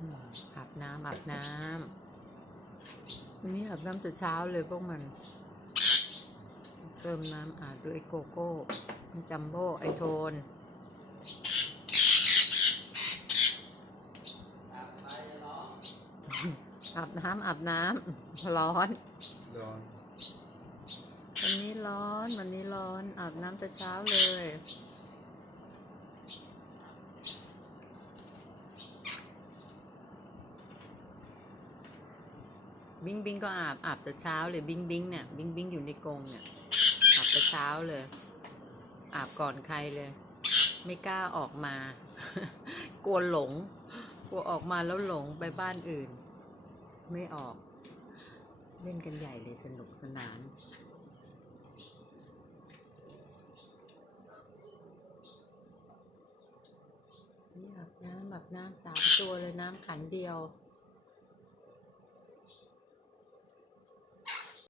บน้ำอาบน้ำวันนี้อาบน้ำแต่เช้าเลยพวกมัน เติมน้ำอาบด้วยไอโกโก้จัมโบ้ไอโทนอาบน้ำอาบน้ำร้อน ร้อน วันนี้ร้อน วันนี้ร้อน อาบน้ำแต่เช้าเลย บิงบิงก็อาบอาบแต่เช้าเลยบิงบิงเนี่ยบิงบิงอยู่ในกรงเนี่ยอาบแต่เช้าเลย อาบก่อนใครเลย ไม่กล้าออกมา กลัวหลง กลัวออกมาแล้วหลงไปบ้านอื่น ไม่ออก เล่นกันใหญ่เลยสนุกสนานนี่อาบน้ำอาบน้ำสามตัวเลยน้ำขันเดียว